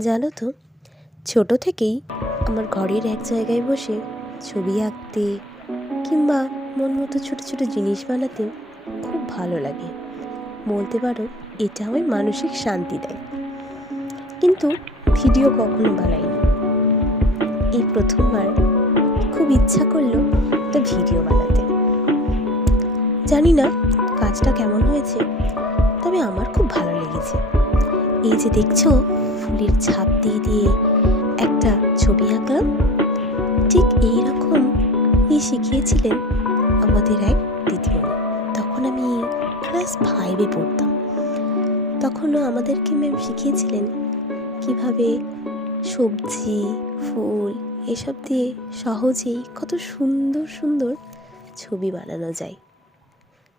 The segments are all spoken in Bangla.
জানো তো, ছোট থেকেই আমার ঘরের এক জায়গায় বসে ছবি আঁকতে কিংবা মন মতো ছোটো ছোটো জিনিস বানাতে খুব ভালো লাগে। বলতে পারো এটা আমায় মানসিক শান্তি দেয়। কিন্তু ভিডিও কখনো বানাইনি। এই প্রথমবার খুব ইচ্ছা করলো একটা ভিডিও বানাতে। জানি না কাজটা কেমন হয়েছে, তবে আমার খুব ভালো লেগেছে। এই যে দেখছো, ফুলের ছাপ দিয়ে দিয়ে একটা ছবি আঁকলাম, ঠিক এইরকমই শিখিয়েছিলেন আমাদের এক দিদিমণি। তখন আমি ক্লাস 5-এ পড়তাম। তখনও আমাদেরকে ম্যাম শিখিয়েছিলেন কিভাবে সবজি, ফুল এসব দিয়ে সহজেই কত সুন্দর সুন্দর ছবি বানানো যায়।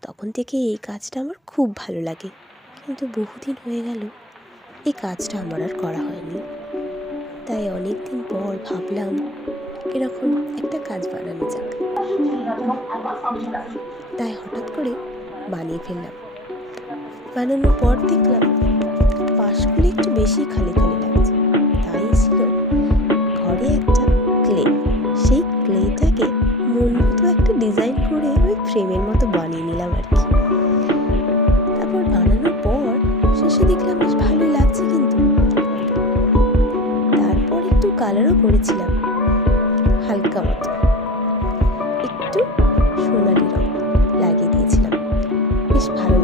তখন থেকে এই কাজটা আমার খুব ভালো লাগে, কিন্তু বহুদিন হয়ে গেল এই কাজটা আমার আর করা হয়নি। তাই অনেক দিন পর ভাবলাম এরকম একটা কাজ বানানো যাক। তাই হঠাৎ করে বানিয়ে ফেললাম। বানানোর পর দেখলাম পাশগুলো একটু বেশি খালি খালি লাগছে। তাই ছিল ঘরে একটা ক্লে। সেই ক্লেটাকে মন মতো একটা ডিজাইন করে ওই ফ্রেমের মতো বানিয়ে নিলাম আর কি। তারপর বানানোর পর শেষে দেখলাম বেশ ভালোই লাগছে। কিন্তু তারপর একটু কালারও করেছিলাম, হালকা মতো একটু সোনালি রং লাগিয়ে দিয়েছিলাম। বেশ ভালো